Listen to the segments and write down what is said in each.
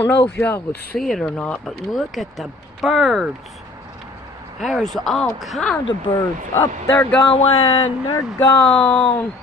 don't know if y'all would see it or not, but look at the birds. There's all kinds of birds. Up, they're going. They're gone.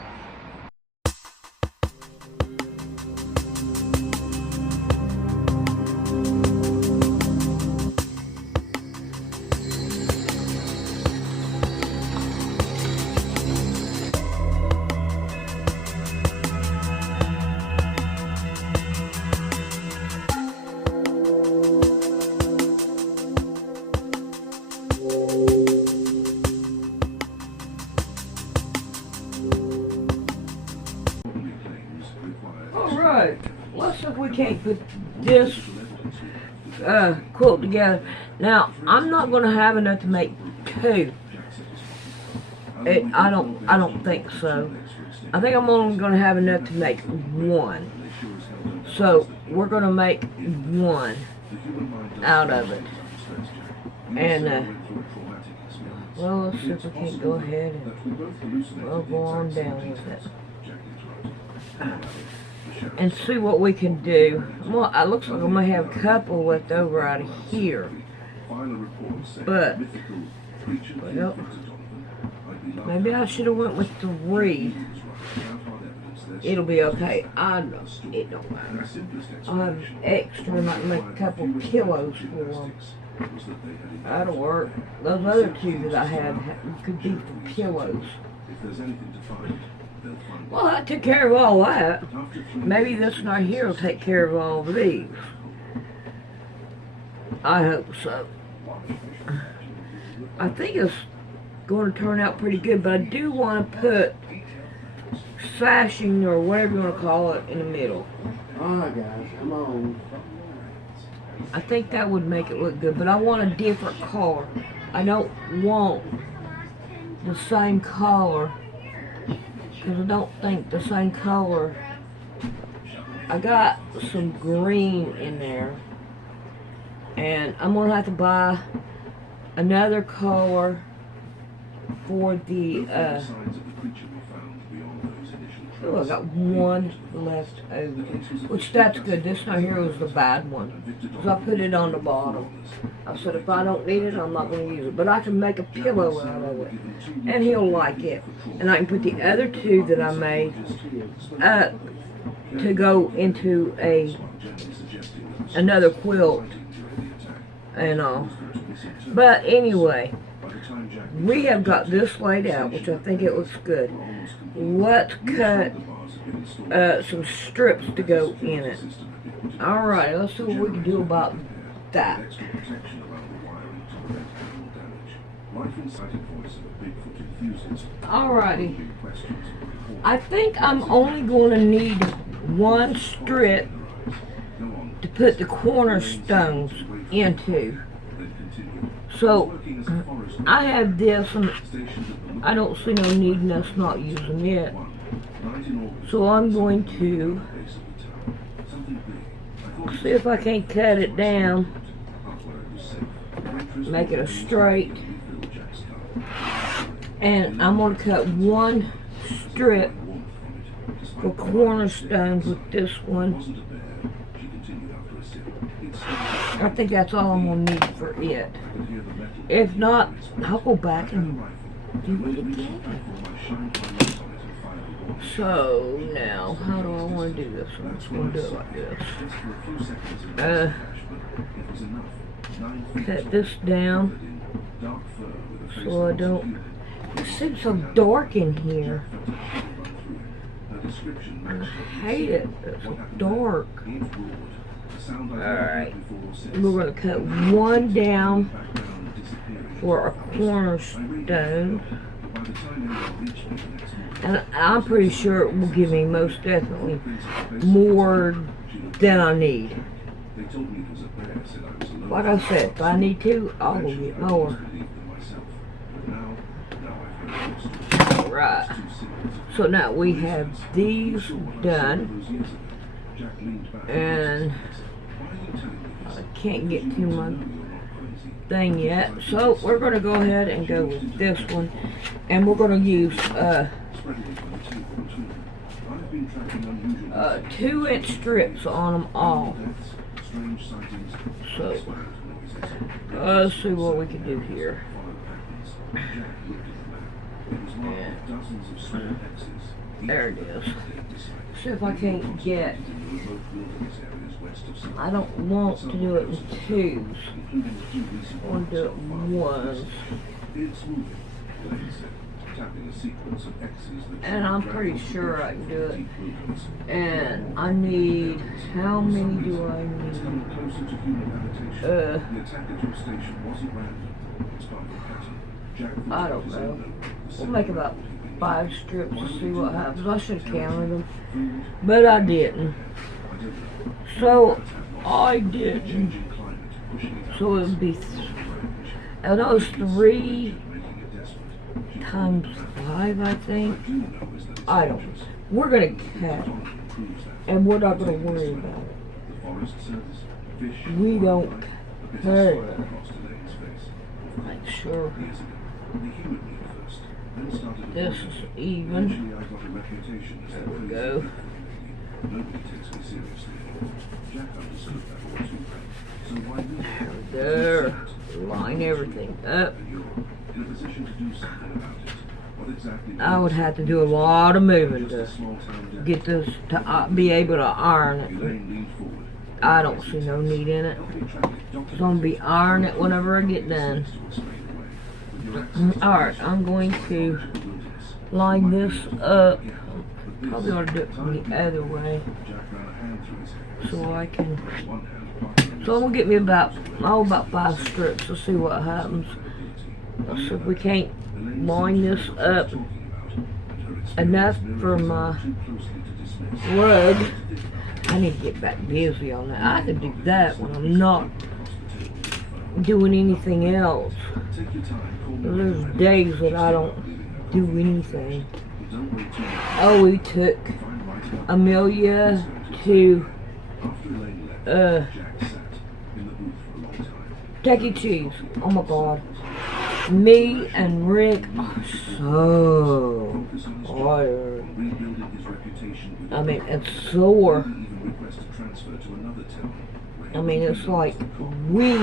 Alright, let's see if we can't put this quilt together. Now, I'm not going to have enough to make two. I don't think so. I think I'm only going to have enough to make one. So, we're going to make one out of it. And, well, let's see if we can't go ahead and we'll go on down with it. And see what we can do. Well, it looks like I may have a couple left over out of here. But, well, maybe I should have went with 3. It'll be okay. I know, it don't matter. I'll have extra and I can make a couple pillows for them. That'll work. Those other 2 that I had could be for pillows. Well, I took care of all that. Maybe this one right here will take care of all of these. I hope so. I think it's going to turn out pretty good, but I do want to put sashing or whatever you want to call it in the middle. Alright guys, come on. I think that would make it look good, but I want a different color. I don't want the same color. Because I don't think the same color. I got some green in there. And I'm going to have to buy another color for the, oh, I got one left over. Which that's good. This one here was the bad one. So I put it on the bottom. I said if I don't need it, I'm not going to use it. But I can make a pillow out of it. And he'll like it. And I can put the other 2 that I made up to go into another quilt. And all. But anyway, we have got this laid out, which I think it looks good. Let's cut some strips to go in it. Alright, let's see what we can do about that. Alrighty. I think I'm only going to need 1 strip to put the cornerstones into. So, I have this, and I don't see no need in us not using it. So I'm going to see if I can cut it down, make it a straight, and I'm going to cut 1 strip for cornerstones with this one. I think that's all I'm going to need for it. If not, I'll go back and do it again. So, now, how do I want to do this? I'm just going to do it like this. Cut this down so I don't... It seems so dark in here. I hate it. It's so dark. Alright, we're going to cut 1 down for a cornerstone, and I'm pretty sure it will give me most definitely more than I need. Like I said, if I need to, I will get more. Alright, so now we have these done, and I can't get to my thing yet, so we're going to go ahead and go with this one, and we're going to use 2-inch strips on them all. So, let's see what we can do here. There it is. See if I can't get. I don't want to do it in twos. I want to do it in ones. And I'm pretty sure I can do it. And I need, how many do I need? I don't know. We'll make about 5 strips to see what happens. I should have counted them, but I didn't. So I didn't. So it would be, and that was 3 times 5, I think. I don't know. We're gonna count, and we're not gonna worry about it. We don't care. Make sure this is even. There we go. There. Line everything up. I would have to do a lot of moving to get this to be able to iron it. But I don't see no need in it. It's gonna be iron it whenever I get done. Alright, I'm going to line this up. Probably ought to do it from the other way. So I can. So I'm gonna get me about 5 strips. Let's see what happens. Let's see if we can't line this up enough for my rug. I need to get back busy on that. I can do that when I'm not doing anything else. There's days that I don't do anything. Oh, we took Amelia to Tacky Cheese. Oh my God. Me and Rick are so tired. I mean, it's sore. I mean, it's like we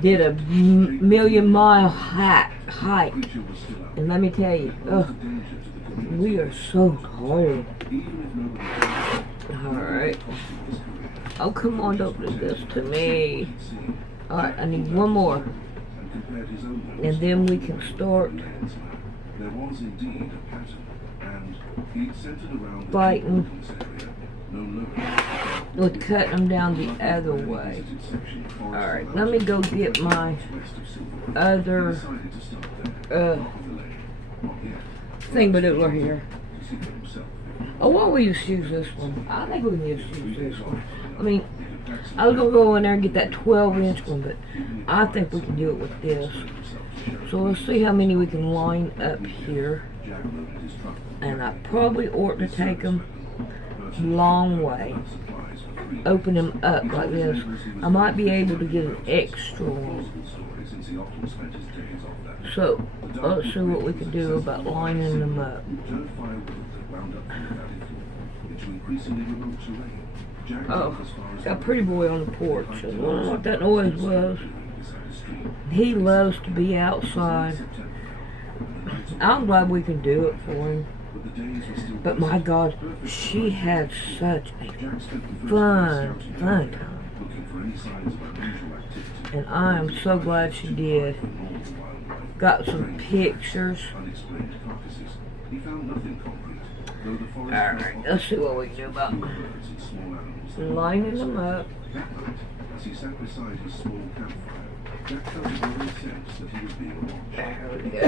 did a million-mile hike. And let me tell you, we are so tired. Alright. Oh, come on, don't do this to me. Alright, I need one more. And then we can start fighting with cutting them down the other way. Alright, let me go get my other thingamadoodler here. Oh, why don't we just use this one? I think we can just use this one. I mean, I was going to go in there and get that 12-inch one, but I think we can do it with this. So let's see how many we can line up here. And I probably ought to take them long way. Open them up like this. I might be able to get an extra one. So let's see what we can do about lining them up. Oh, got Pretty Boy on the porch. I don't know what that noise was. He loves to be outside. I'm glad we can do it for him. But my God, she had such a fun time. And I am so glad she did. Got some pictures. Alright, let's see what we can do about lining them up. There we go.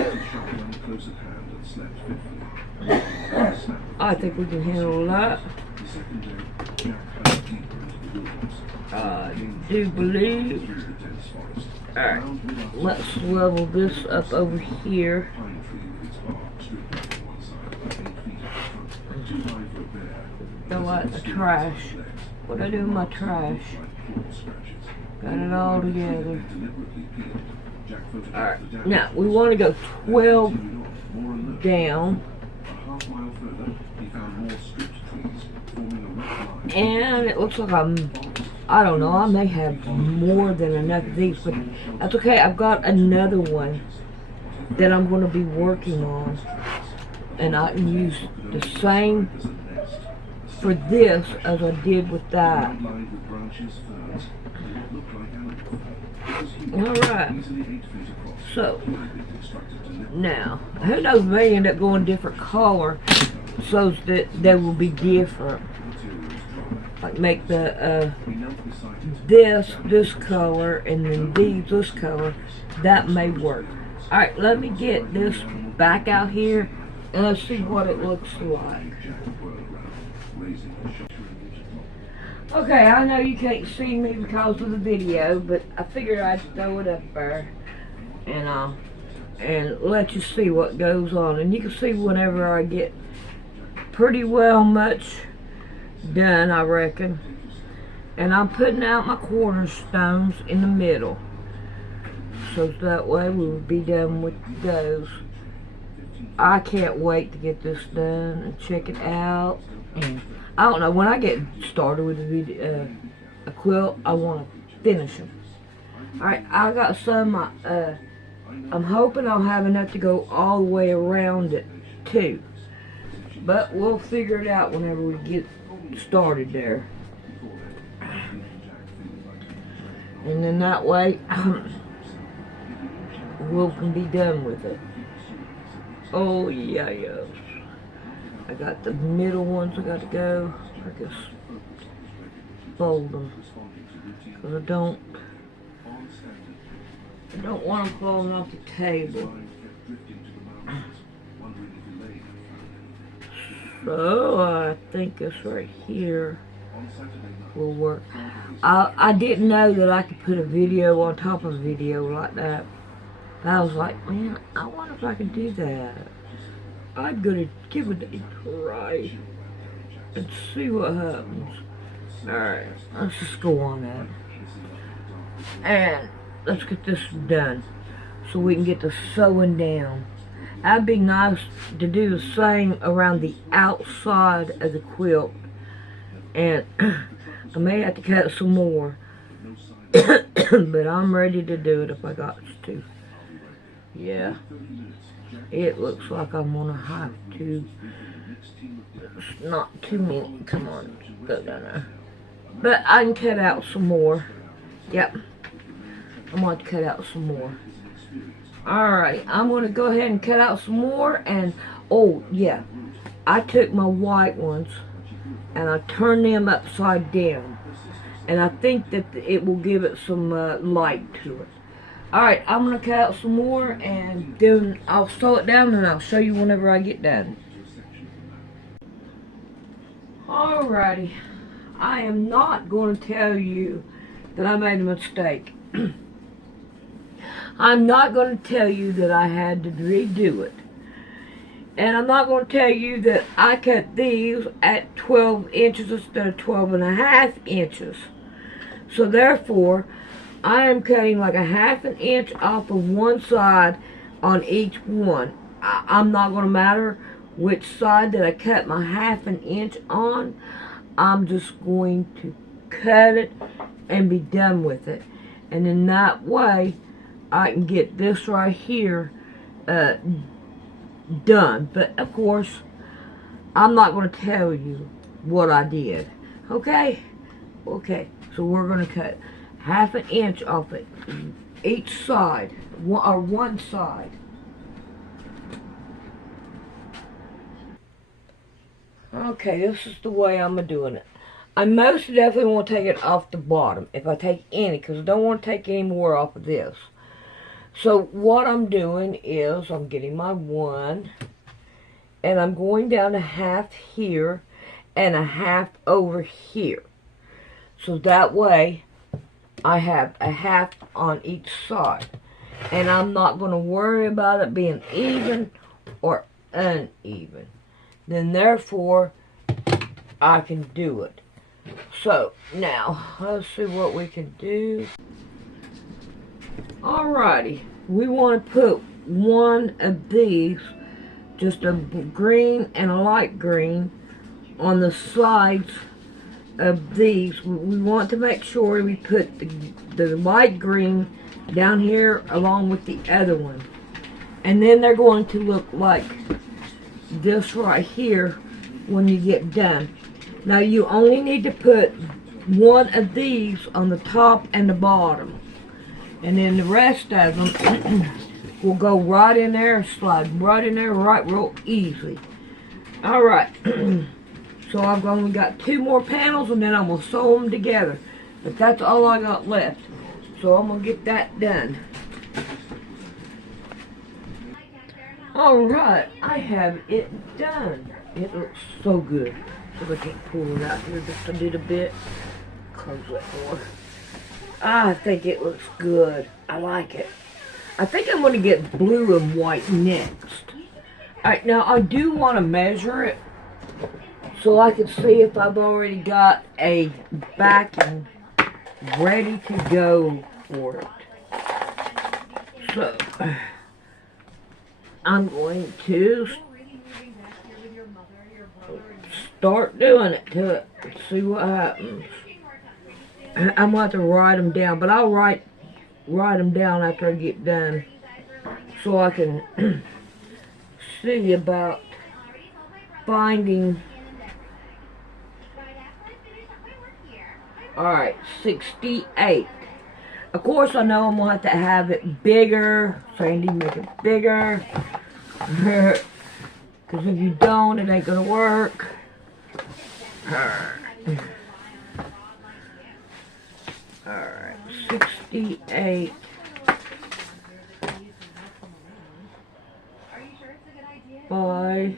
I think we can handle that. I do believe. Alright, let's level this up over here. Throw out the trash. What do I do with my trash? Got it all together. Alright, now we want to go 12 down. And it looks like I don't know, I may have more than enough of these, but that's okay. I've got another one that I'm going to be working on, and I can use the same for this as I did with that. Alright, so now, who knows, may end up going different color so that they will be different. Like make the this color and then these this color. That may work. Alright, let me get this back out here and let's see what it looks like. Okay, I know you can't see me because of the video, but I figured I'd throw it up there and let you see what goes on. And you can see whenever I get pretty well much done, I reckon. And I'm putting out my cornerstones in the middle, so that way we will be done with those. I can't wait to get this done and check it out. And I don't know, when I get started with a quilt, I want to finish them. Alright, I got some, I'm hoping I'll have enough to go all the way around it too. But we'll figure it out whenever we get started there. And then that way, we can be done with it. Oh yeah, yeah. I got the middle ones I got to go. I just fold them. Because I don't want them falling off the table. So I think this right here will work. I didn't know that I could put a video on top of a video like that. But I was like, man, I wonder if I can do that. I'm gonna give it a try and see what happens. Alright, let's just go on that. And let's get this done so we can get the sewing down. That'd be nice to do the same around the outside of the quilt. And I may have to cut some more. But I'm ready to do it if I got to. Yeah. It looks like I'm gonna have to. It's not too many. Come on, go down there. But I can cut out some more. Yep. I'm going to cut out some more. Alright, I'm going to go ahead and cut out some more. And, oh, yeah. I took my white ones and I turned them upside down. And I think that it will give it some light to it. Alright, I'm going to cut out some more and then I'll sew it down and I'll show you whenever I get done. Alrighty, I am not going to tell you that I made a mistake. I'm not going to tell you that I had to redo it. And I'm not going to tell you that I cut these at 12 inches instead of 12.5 inches. So therefore, I am cutting like a 1/2 inch off of one side on each one. I'm not going to matter which side that I cut my 1/2 inch on. I'm just going to cut it and be done with it. And in that way, I can get this right here done. But of course, I'm not going to tell you what I did. Okay? Okay. So we're going to cut 1/2 inch off it, each side, or one side. Okay, this is the way I'm doing it. I most definitely want to take it off the bottom, if I take any, because I don't want to take any more off of this. So what I'm doing is I'm getting my one, and I'm going down a 1/2 here, and a 1/2 over here. So that way, I have a 1/2 on each side. And I'm not going to worry about it being even or uneven. Then therefore, I can do it. So, now, let's see what we can do. Alrighty, we want to put one of these, just a green and a light green, on the sides of these. We want to make sure we put the light green down here along with the other one. And then they're going to look like this right here when you get done. Now you only need to put one of these on the top and the bottom. And then the rest of them will go right in there, slide right in there, right real easy. Alright, so I've only got 2 more panels and then I'm going to sew them together. But that's all I got left. So I'm going to get that done. Alright, I have it done. It looks so good. So I can pull it out here just a little bit. Close that door. I think it looks good. I like it. I think I'm going to get blue and white next. Alright, now I do want to measure it so I can see if I've already got a backing ready to go for it. So, I'm going to start doing it to it and see what happens. I'm going to have to write them down, but I'll write them down after I get done so I can see about finding. Alright, 68. Of course, I know I'm going to have to have it bigger. Sandy, make it bigger. Because if you don't, it ain't going to work. Alright, 68. By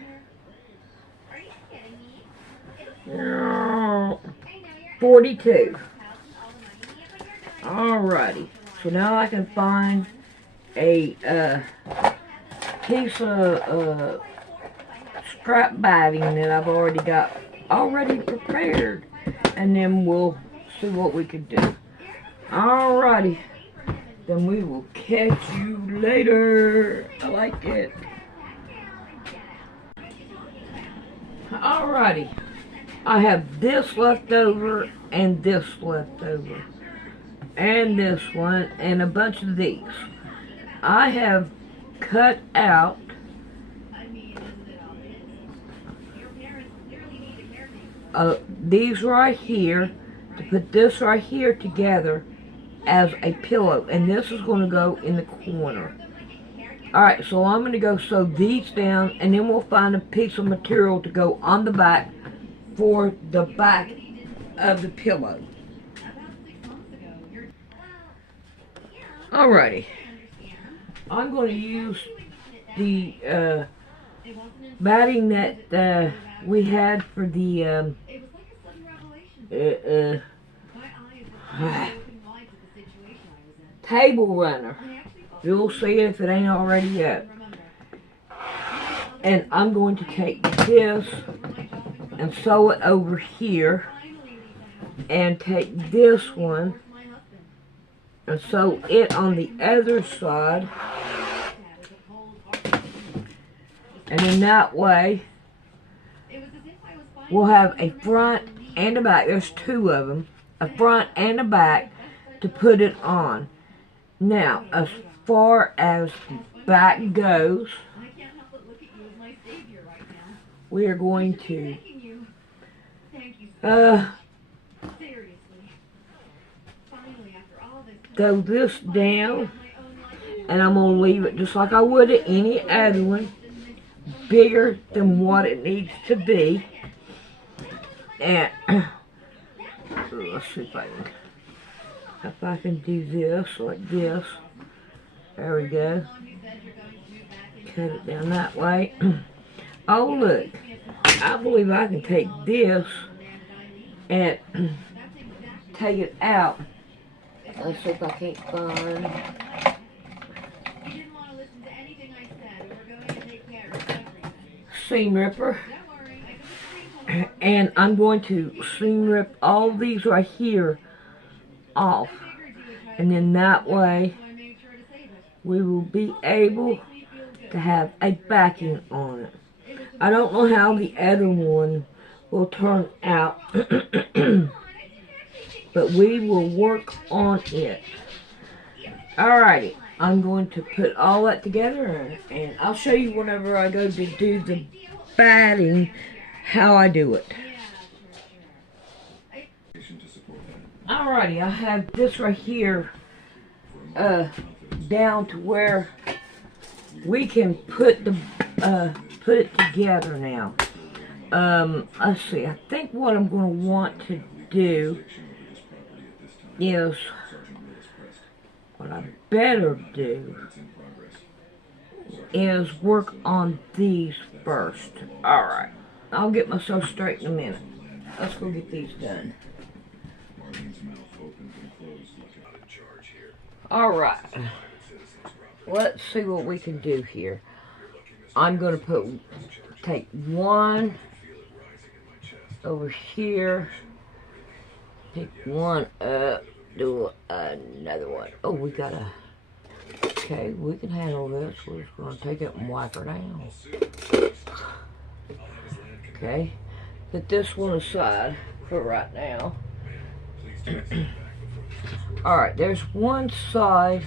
42. Alrighty. So now I can find a piece of scrap batting that I've already got prepared, and then we'll see what we can do. Alrighty. Then we will catch you later. I like it. Alrighty. I have this left over and this left over. And this one and a bunch of these. I have cut out these right here to put this right here together as a pillow, and this is going to go in the corner. Alright, so I'm going to go sew these down, and then we'll find a piece of material to go on the back for the back of the pillow. Alrighty, I'm going to use the batting that we had for the table runner. You'll see it if it ain't already up. And I'm going to take this and sew it over here, and take this one and sew it on the other side, and in that way we'll have a front and a back. There's 2 of them, a front and a back to put it on. Now, as far as the back goes, we are going to go this down, and I'm going to leave it just like I would at any other one, bigger than what it needs to be. And let's see if I can do this like this. There we go. Cut it down that way. Oh look, I believe I can take this and take it out. Let's see if I can't find. Seam ripper. And I'm going to seam rip all these right here off. And then that way we will be able to have a backing on it. I don't know how the other one will turn out. But we will work on it. Alrighty, I'm going to put all that together, and I'll show you whenever I go to do the batting how I do it. Alrighty, I have this right here down to where we can put it together now. Let's see, I think what I'm going to want to do is, what I better do is work on these first. Alright, I'll get myself straight in a minute. Let's go get these done. Alright, let's see what we can do here. I'm going to take one over here, pick one up, do another one. Oh, we gotta, okay, we can handle this. We're just going to take it and wipe her down. Okay, put this one aside for right now. Alright, there's one side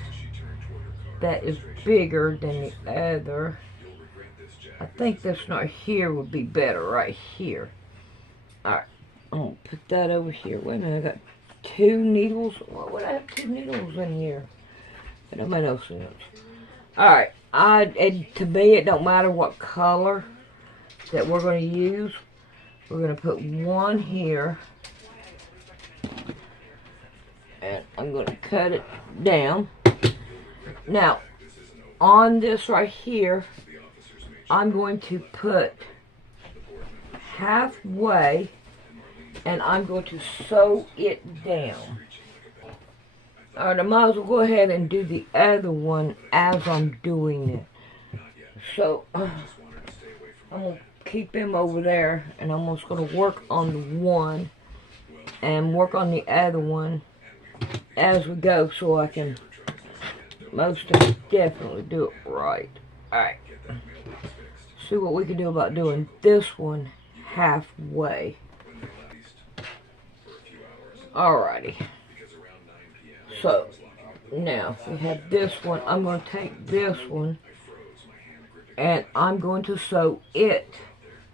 that is bigger than the other. I think this right here would be better right here. Alright, I'm going to put that over here. Wait a minute, I got 2 needles. Why would I have 2 needles in here? That don't make no sense. Alright, to me it don't matter what color that we're going to use. We're going to put one here. And I'm going to cut it down. Now, on this right here, I'm going to put halfway, and I'm going to sew it down. Alright, I might as well go ahead and do the other one as I'm doing it. So, I'm going to keep him over there, and I'm just going to work on the one and work on the other one as we go, so I can most definitely do it right. Alright, see what we can do about doing this one halfway. Alrighty, so now we have this one. I'm going to take this one and I'm going to sew it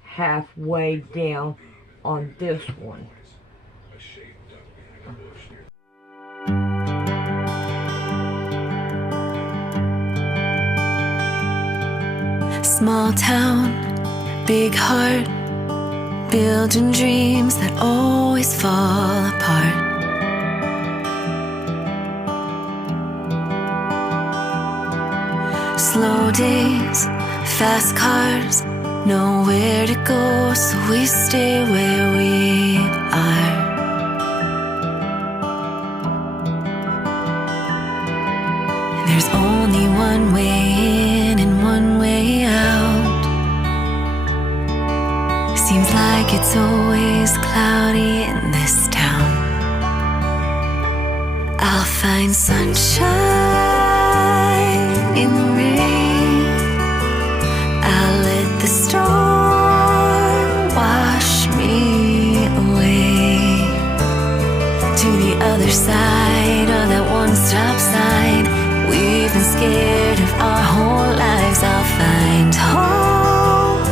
halfway down on this one. Small town, big heart, building dreams that always fall apart. Slow days, fast cars, nowhere to go, so we stay where we are. There's only one way in and one way out. Seems like it's always cloudy in this town. I'll find sunshine in the rain. I'll let the storm wash me away to the other side of that one-stop sign. We've been scared of our whole lives. I'll find home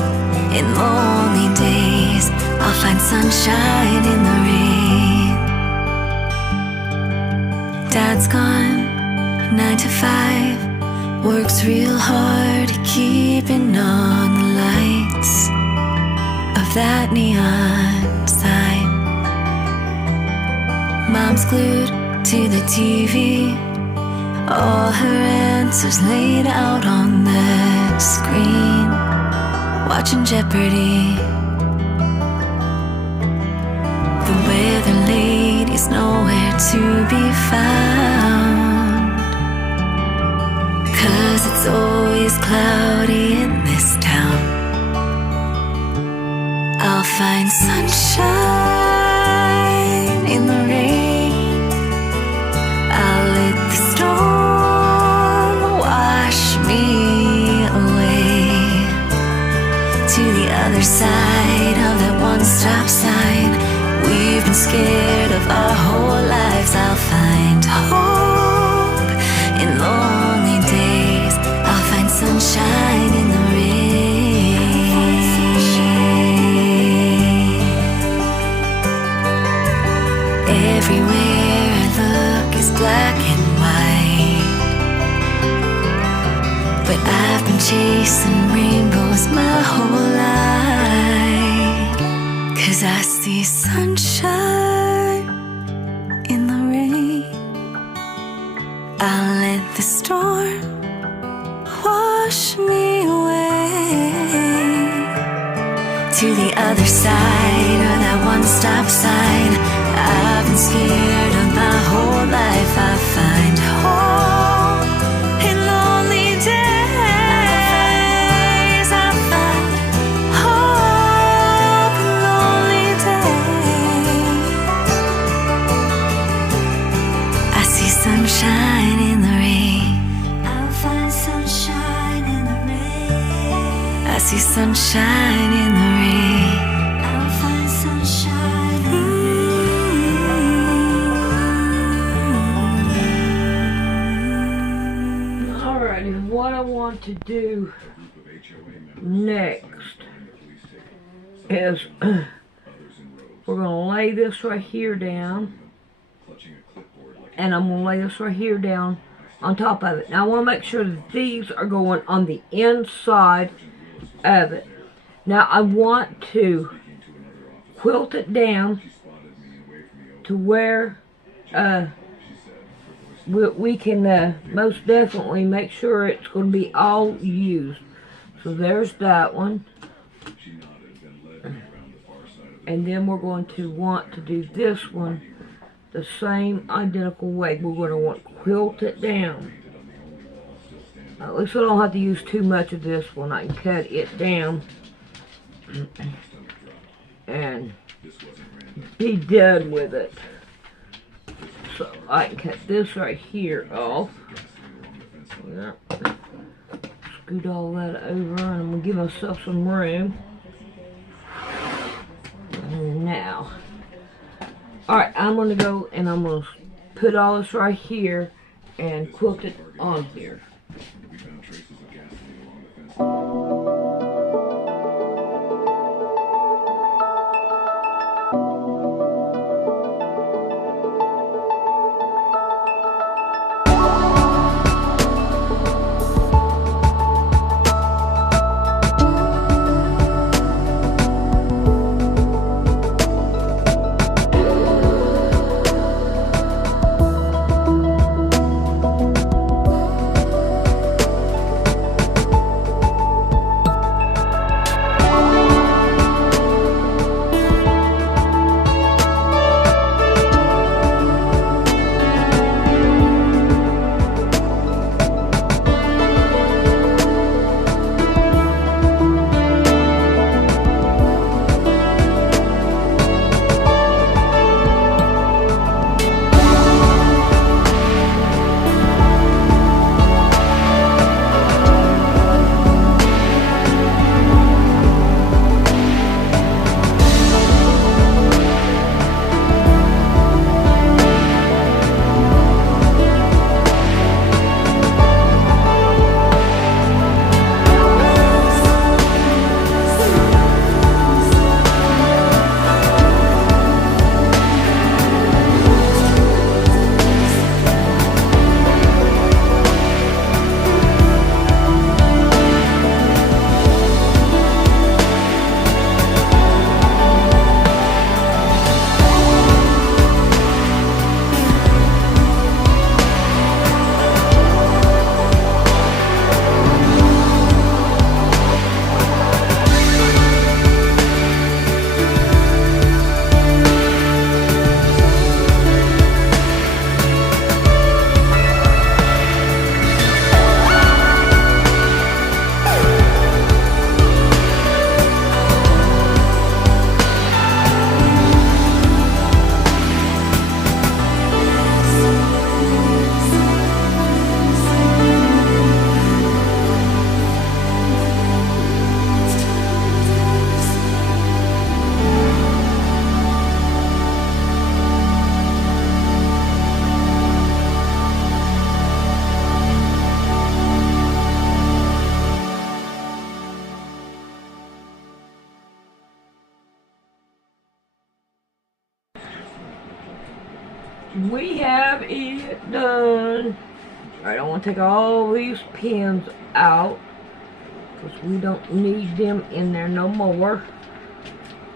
in lonely days. I'll find sunshine in the rain. Dad's gone, 9 to 5. Works real hard at keeping on the lights of that neon sign. Mom's glued to the TV, all her answers laid out on the screen, watching Jeopardy. The weather lady's nowhere to be found, 'cause it's always cloudy in this town. I'll find sunshine in the rain. I'll let the storm wash me away to the other side of that one-stop chasing rainbows my whole life. 'Cause I see sunshine in the rain. I'll let the storm wash me away to the other side of that one-stop sign. I've been scared of my whole life. I find hope in lonely days. I find hope in lonely days. I see sunshine in the rain. I'll find sunshine in the rain. I see sunshine in the rain. I'll find sunshine in the rain. What I want to do next is we're going to lay this right here down, and I'm going to lay this right here down on top of it. Now I want to make sure that these are going on the inside of it. Now I want to quilt it down to where we can most definitely make sure it's going to be all used. So there's that one. And then we're going to want to do this one the same identical way. We're going to want to quilt it down. At least I don't have to use too much of this one. I can cut it down and be done with it. So I can cut this right here off. Yeah. Scoot all that over, and I'm going to give myself some room. Now, alright, I'm going to go and I'm going to put all this right here and quilt it on here. We have it done. Alright, I want to take all these pins out. because we don't need them in there no more.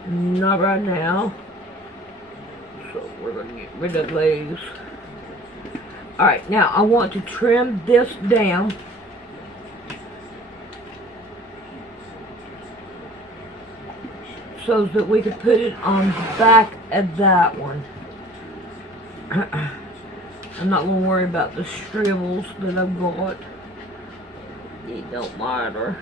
Not right now. So we're going to get rid of these. Alright, now I want to trim this down. So that we could put it on the back of that one. I'm not going to worry about the shrivels that I've got. It don't matter.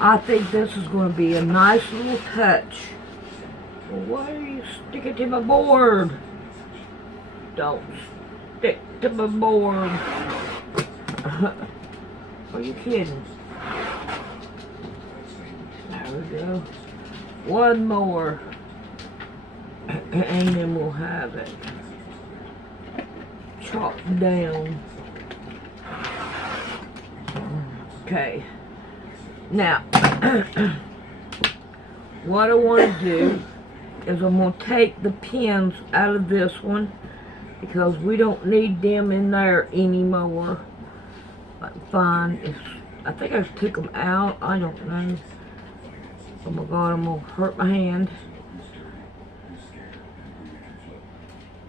I think this is going to be a nice little touch. Well, why are you sticking to my board? Don't stick to my board. Are you kidding? There we go. One more. And then we'll have it chopped down. Okay. Now, what I want to do is I'm going to take the pins out of this one because we don't need them in there anymore. But fine. I think I took them out. I don't know. Oh my God, I'm going to hurt my hand.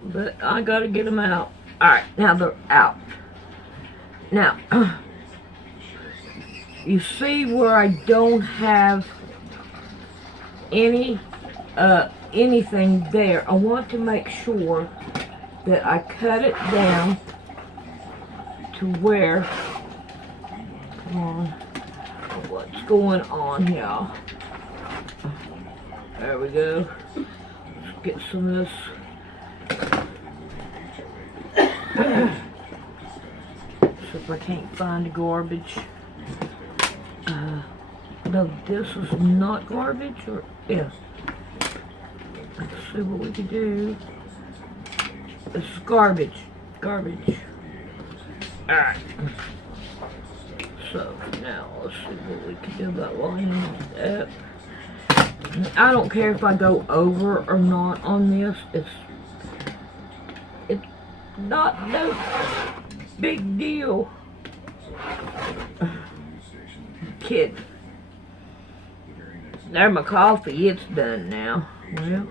But I got to get them out. Alright, now they're out. Now, you see where I don't have anything there. I want to make sure that I cut it down to where, come on, what's going on here? There we go. Let's get some of this. So if I can't find the garbage. No, this is not garbage, or yeah. Let's see what we can do. This is garbage. Garbage. Alright. So now let's see what we can do about lining up. I don't care if I go over or not on this. It's not no big deal. Kid. There's my coffee. It's done now. Well,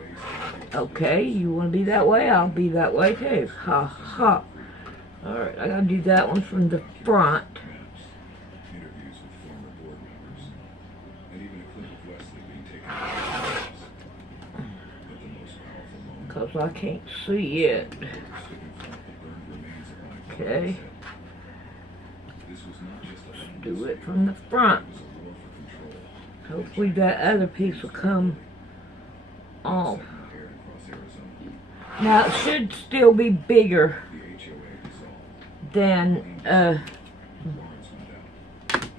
okay, you want to be that way? I'll be that way too. Ha ha. Alright, I gotta do that one from the front. Because I can't see it. Okay. Let's do it from the front. Hopefully that other piece will come off. Now it should still be bigger than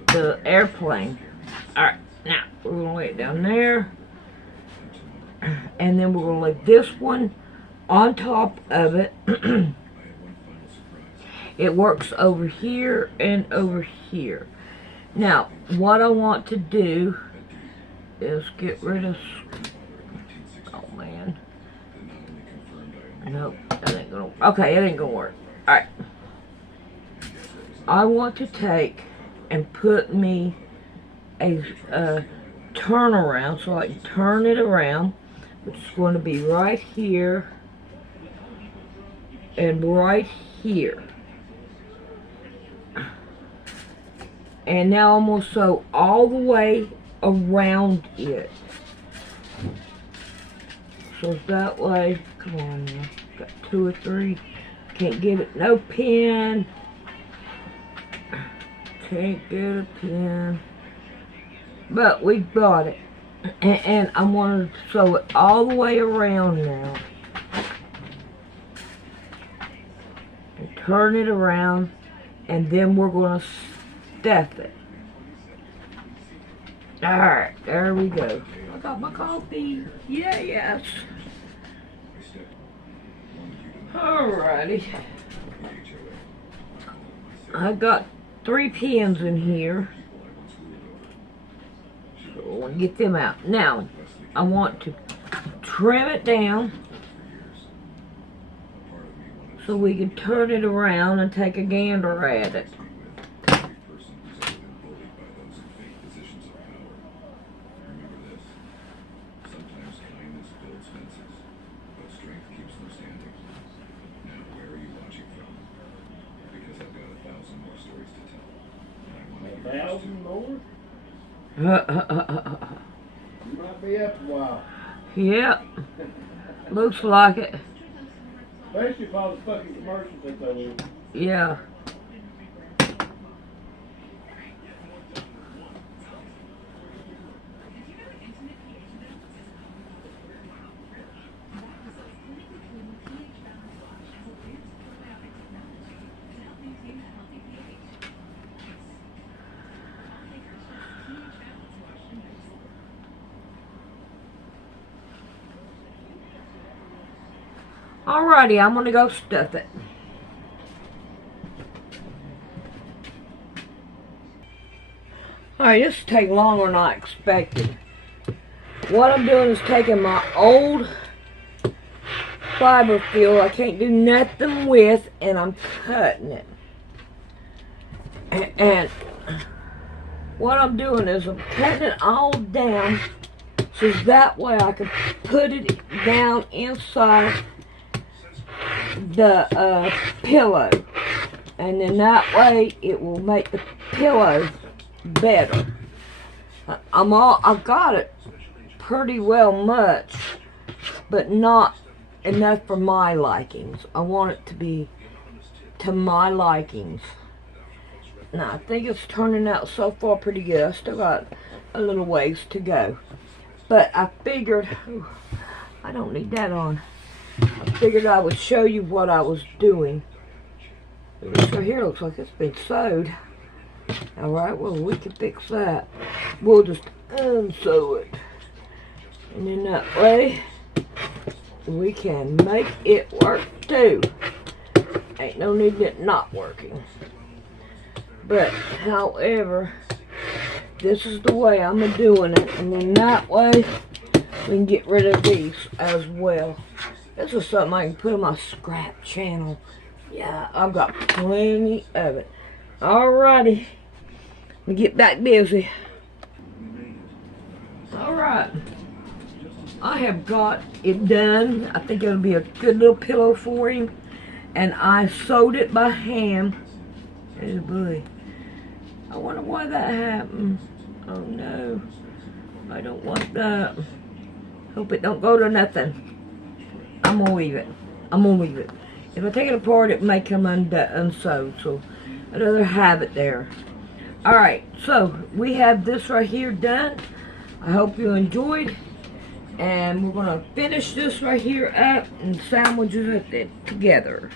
the airplane. Alright, now we're going to lay it down there. And then we're going to lay this one on top of it. It works over here and over here. Now, what I want to do is get rid of... Oh, man. Nope, that ain't going to... Okay, it ain't going to work. Alright. I want to take and put me a turnaround so I can turn it around, which is going to be right here and right here. And now I'm going to sew all the way around it. So that way, come on now, got 2 or 3, can't get it, no pin, can't get a pin, but we got it. And I'm going to sew it all the way around now. And turn it around, and then we're going to stuff it. Alright, there we go. I got my coffee. Yeah, yes. Alrighty. I got 3 pins in here. So we'll get them out. Now, I want to trim it down so we can turn it around and take a gander at it. You might be up a while. Yep. Looks like it. Especially if all the fucking commercials that they do. Yeah. Alrighty, I'm gonna go stuff it. Alright, this will take longer than I expected. What I'm doing is taking my old fiber field I can't do nothing with, and I'm cutting it. And what I'm doing is I'm cutting it all down so that way I can put it down inside the pillow, and then that way it will make the pillow better. I've got it pretty well much, but not enough for my likings. I want it to be to my likings. Now I think it's turning out so far pretty good. I still got a little ways to go, but I figured I don't need that on. I figured I would show you what I was doing. This right here looks like it's been sewed. Alright, well, we can fix that. We'll just unsew it. And then that way, we can make it work too. Ain't no need in it not working. But, however, this is the way I'm doing it. And then that way, we can get rid of these as well. This is something I can put on my scrap channel. Yeah, I've got plenty of it. Alrighty. Let me get back busy. Alright. I have got it done. I think it'll be a good little pillow for him. And I sewed it by hand. Oh boy. I wonder why that happened. Oh no. I don't want that. Hope it don't go to nothing. I'm gonna leave it. I'm gonna leave it. If I take it apart, it may come unsewed, so I'd rather have it there. Alright, so we have this right here done. I hope you enjoyed. And we're gonna finish this right here up and sandwich it together.